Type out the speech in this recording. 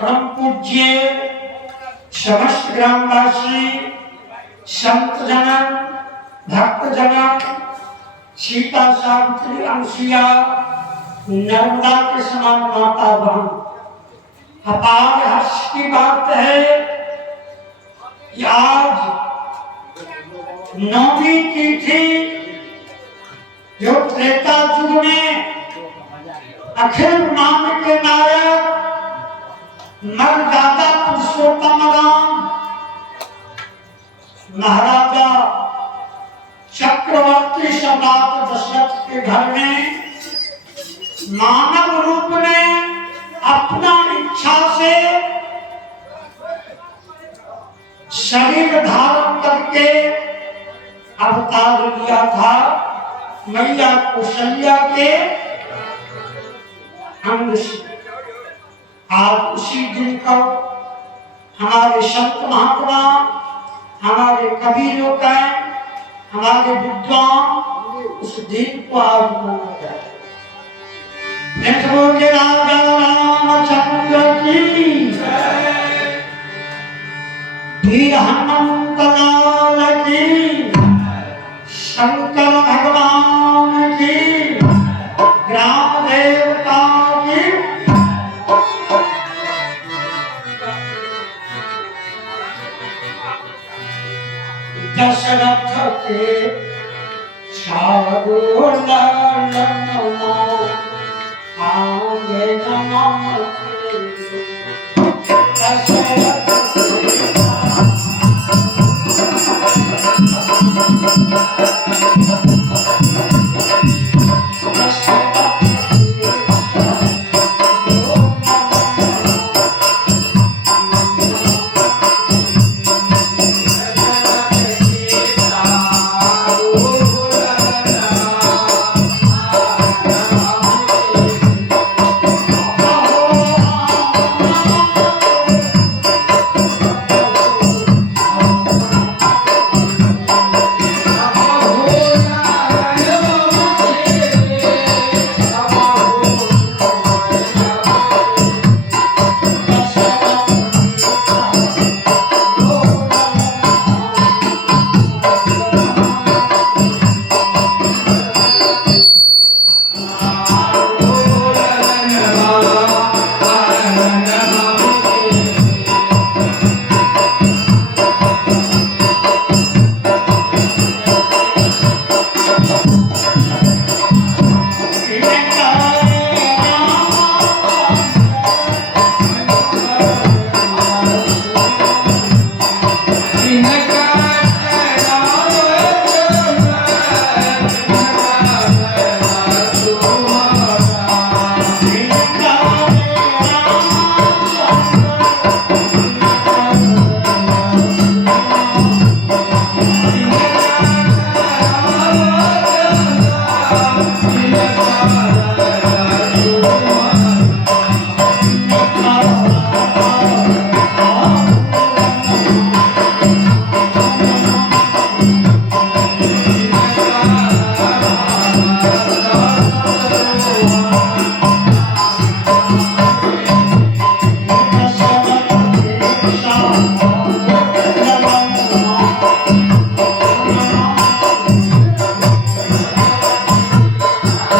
परम पूज्य समस्त ग्रामवासी संत जन भक्त जन सीता सावित्री अनुसुईया नर्मदा के समान माता बहन, अपार हर्ष की बात है कि आज 9वीं तिथि जो त्रेता युग में अखिल ब्रह्मांड के नायक मर्यादा पुरुषोत्तम राम महाराजा चक्रवर्ती सम्राट दशरथ के घर में मानव रूप में अपना इच्छा से शरीर धारण करके अवतार लिया था मैया कौशल्या के अंग से। आज उसी दिन को हमारे संत महात्मा, हमारे कवि लोग हैं, हमारे विद्वान उस दिन को आज मनाया जाए। के राजा रामचंद्र की जय, वीर हनुमंत लाल की, शंकर भगवान की, ग्राम देवता की। दशरथ के चारों लालनों आगे नमः दशरथ Oh आओ